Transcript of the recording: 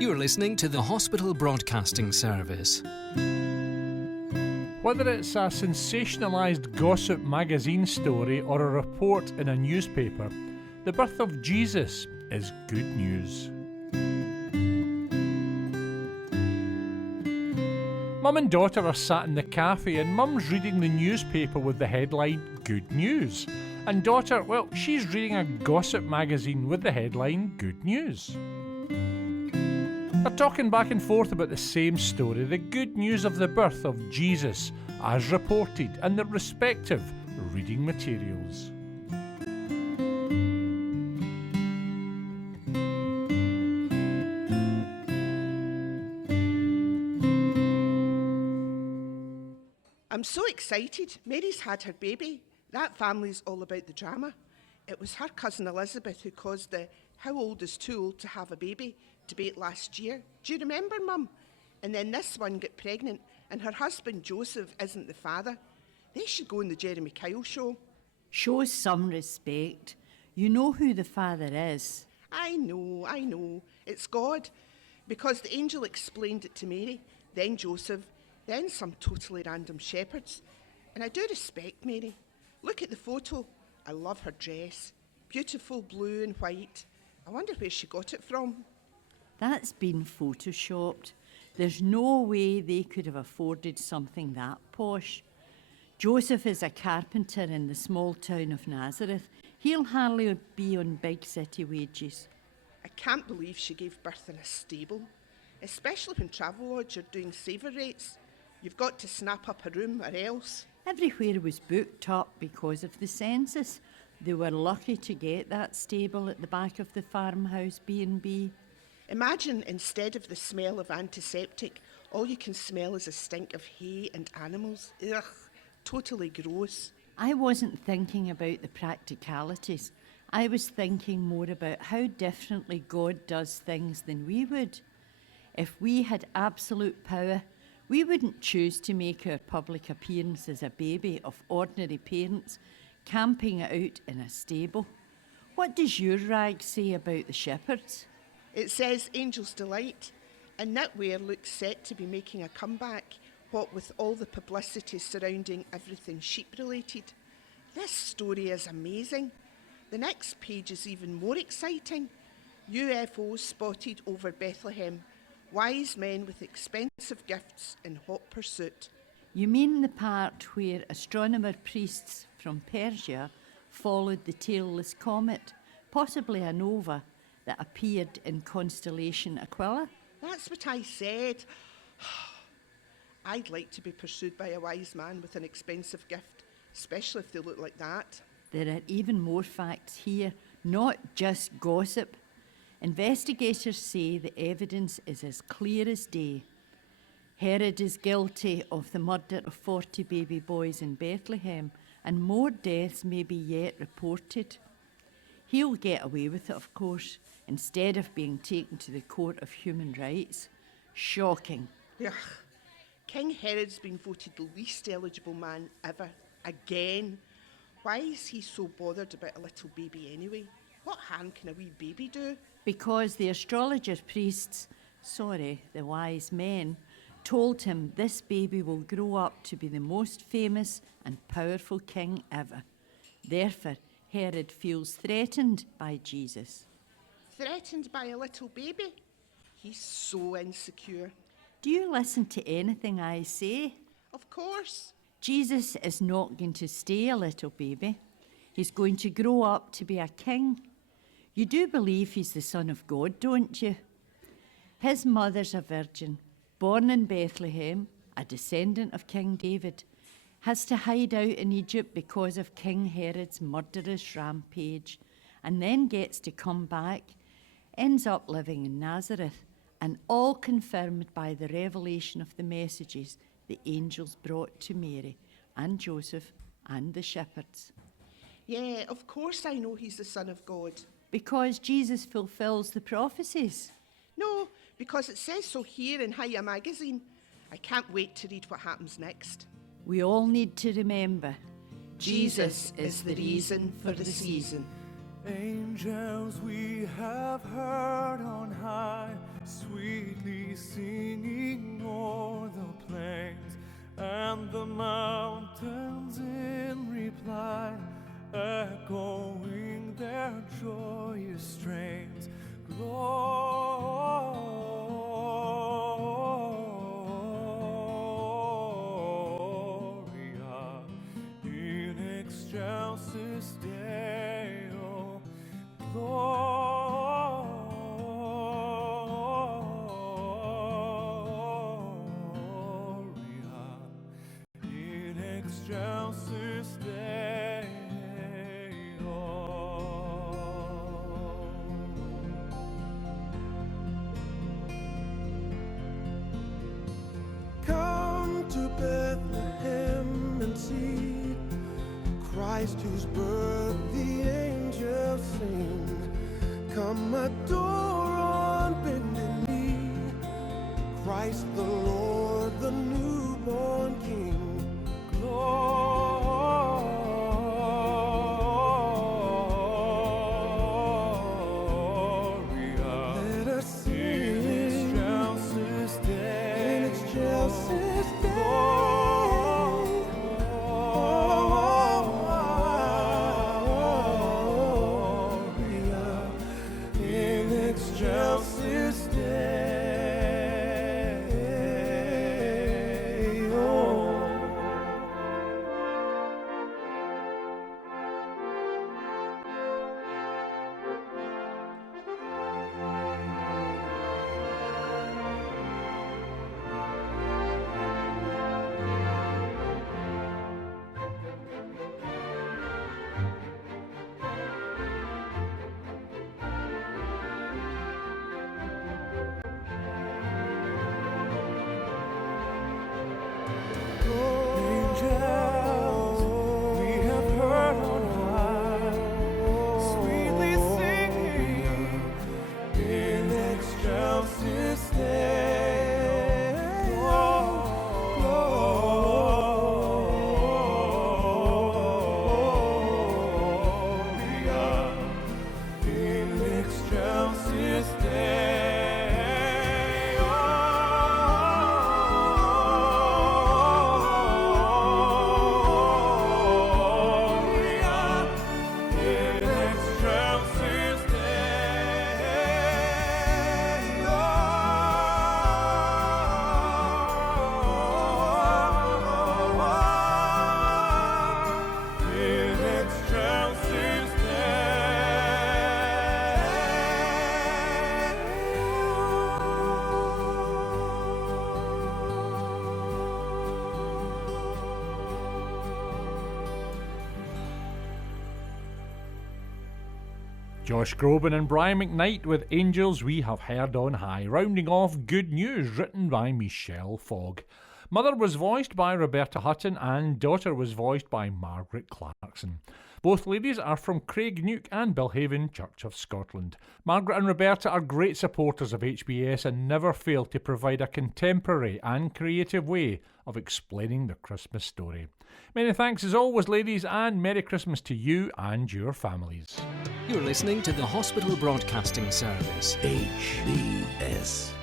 You're listening to the Hospital Broadcasting Service. Whether it's a sensationalised gossip magazine story or a report in a newspaper, the birth of Jesus is good news. Mum and daughter are sat in the cafe and Mum's reading the newspaper with the headline Good News. And daughter, well, she's reading a gossip magazine with the headline Good News. They're talking back and forth about the same story, the good news of the birth of Jesus, as reported in their respective reading materials. I'm so excited. Mary's had her baby. That family's all about the drama. It was her cousin Elizabeth who caused the "how old is too old to have a baby" debate last year. Do you remember, Mum? And then this one got pregnant and her husband Joseph isn't the father. They should go on the Jeremy Kyle show. Show some respect. You know who the father is. I know. It's God. Because the angel explained it to Mary, then Joseph, then some totally random shepherds. And I do respect Mary. Look at the photo. I love her dress. Beautiful blue and white. I wonder where she got it from. That's been photoshopped. There's no way they could have afforded something that posh. Joseph is a carpenter in the small town of Nazareth. He'll hardly be on big city wages. I can't believe she gave birth in a stable, especially when Travelodge are doing saver rates. You've got to snap up a room or else. Everywhere was booked up because of the census. They were lucky to get that stable at the back of the farmhouse B&B. Imagine instead of the smell of antiseptic, all you can smell is a stink of hay and animals. Ugh, totally gross. I wasn't thinking about the practicalities. I was thinking more about how differently God does things than we would. If we had absolute power, we wouldn't choose to make our public appearance as a baby of ordinary parents camping out in a stable. What does your rag say about the shepherds? It says Angel's Delight, and knitwear looks set to be making a comeback, what with all the publicity surrounding everything sheep-related. This story is amazing. The next page is even more exciting. UFOs spotted over Bethlehem. Wise men with expensive gifts in hot pursuit. You mean the part where astronomer priests from Persia followed the tailless comet, possibly a nova, that appeared in constellation Aquila? That's what I said. I'd like to be pursued by a wise man with an expensive gift, especially if they look like that. There are even more facts here, not just gossip. Investigators say the evidence is as clear as day. Herod is guilty of the murder of 40 baby boys in Bethlehem, and more deaths may be yet reported. He'll get away with it, of course, instead of being taken to the Court of Human Rights. Shocking. Ugh. King Herod's been voted the least eligible man ever. Again. Why is he so bothered about a little baby anyway? What harm can a wee baby do? Because the astrologer priests, the wise men, told him this baby will grow up to be the most famous and powerful king ever. Therefore, Herod feels threatened by Jesus. Threatened by a little baby? He's so insecure. Do you listen to anything I say? Of course. Jesus is not going to stay a little baby. He's going to grow up to be a king. You do believe he's the Son of God, don't you? His mother's a virgin, born in Bethlehem, a descendant of King David, has to hide out in Egypt because of King Herod's murderous rampage, and then gets to come back, ends up living in Nazareth, and all confirmed by the revelation of the messages the angels brought to Mary and Joseph and the shepherds. Yeah, of course I know he's the Son of God. Because Jesus fulfills the prophecies. No, because it says so here in Hiya magazine. I can't wait to read what happens next. We all need to remember, Jesus is the reason for the season. Angels we have heard on high, sweet see Christ whose birth the angels sing. Come adore on bended knee, Christ the Lord, the newborn King. Gloria. Let us sing in excelsis Dei. In excelsis Dei. Josh Groban and Brian McKnight with Angels We Have Heard on High, rounding off Good News, written by Michelle Fogg. Mother was voiced by Roberta Hutton and daughter was voiced by Margaret Clarkson. Both ladies are from Craignuke and Belhaven, Church of Scotland. Margaret and Roberta are great supporters of HBS and never fail to provide a contemporary and creative way of explaining the Christmas story. Many thanks as always, ladies, and Merry Christmas to you and your families. You're listening to the Hospital Broadcasting Service. HBS.